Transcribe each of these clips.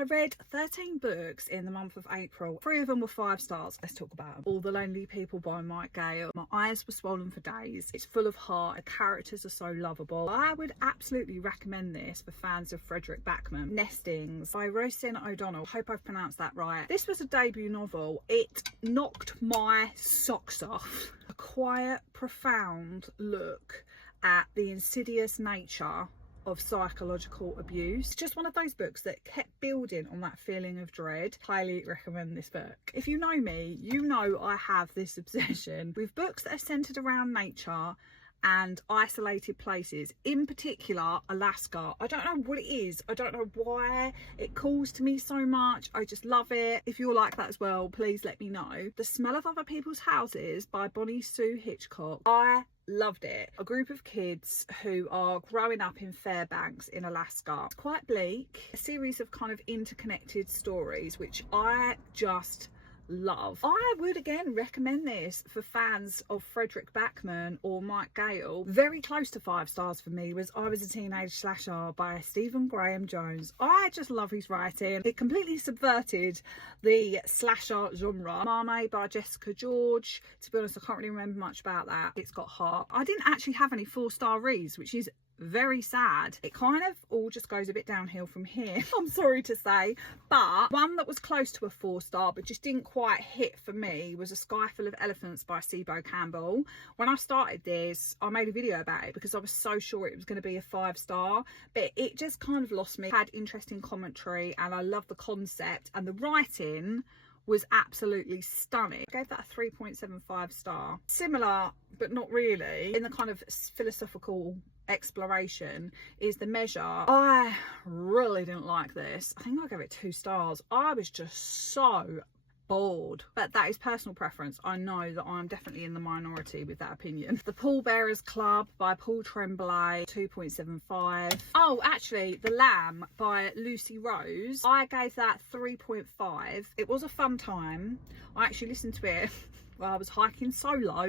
I read 13 books in the month of April. 3 of them were 5 stars. Let's talk about them. All the Lonely People by Mike Gale. My eyes were swollen for days. It's full of heart. The characters are so lovable. I would absolutely recommend this for fans of Fredrik Backman. Nestings by Roisin O'Donnell. Hope I've pronounced that right. This was a debut novel. It knocked my socks off. A quiet, profound look at the insidious nature of psychological abuse. Just one of those books that kept building on that feeling of dread. Highly recommend this book. If you know me, you know I have this obsession with books that are centered around nature and isolated places, in particular Alaska. I don't know what it is, I don't know why it calls to me so much. I just love it. If you're like that as well, please let me know. The Smell of Other People's Houses by Bonnie Sue Hitchcock. I loved it. A group of kids who are growing up in Fairbanks in Alaska. It's quite bleak. A series of kind of interconnected stories which I just love. I would again recommend this for fans of Fredrik Backman or Mike Gale. Very close to 5 stars for me was I Was a Teenage Slasher by Stephen Graham Jones. I just love his writing. It completely subverted the slasher genre. Marmee by Jessica George. To be honest, I can't really remember much about that. It's got heart. I didn't actually have any 4-star reads, which is very sad. It kind of all just goes a bit downhill from here, I'm sorry to say. But one that was close to a 4-star but just didn't quite hit for me was A Sky Full of Elephants by Sibo Campbell. When I started this, I made a video about it because I was so sure it was going to be a 5-star, but it just kind of lost me. It had interesting commentary and I love the concept, and the writing was absolutely stunning. I gave that a 3.75 star. Similar but not really in the kind of philosophical exploration is The Measure. I really didn't like this. I think I gave it 2 stars. I was just so bored, but that is personal preference. I know that I'm definitely in the minority with that opinion. The Pallbearers Club by Paul Tremblay, 2.75. Oh, actually, The Lamb by Lucy Rose, I gave that 3.5. It was a fun time. I actually listened to it while I was hiking solo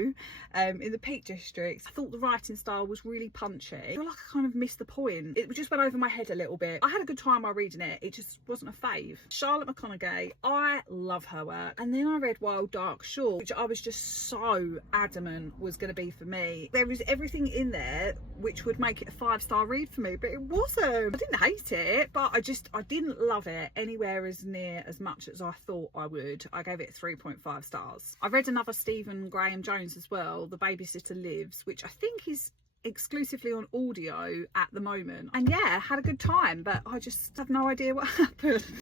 in the Peak District. I thought the writing style was really punchy. I feel like I kind of missed the point. It just went over my head a little bit. I had a good time while reading it. It just wasn't a fave. Charlotte McConaughey, I love her work. And then I read Wild Dark Shore, which I was just so adamant was going to be for me. There was everything in there which would make it a 5-star read for me, but it wasn't. I didn't hate it, but I didn't love it anywhere as near as much as I thought I would. I gave it 3.5 stars. I read another Stephen Graham Jones as well, The Babysitter Lives, which I think is exclusively on audio at the moment. And yeah, had a good time, but I just have no idea what happened.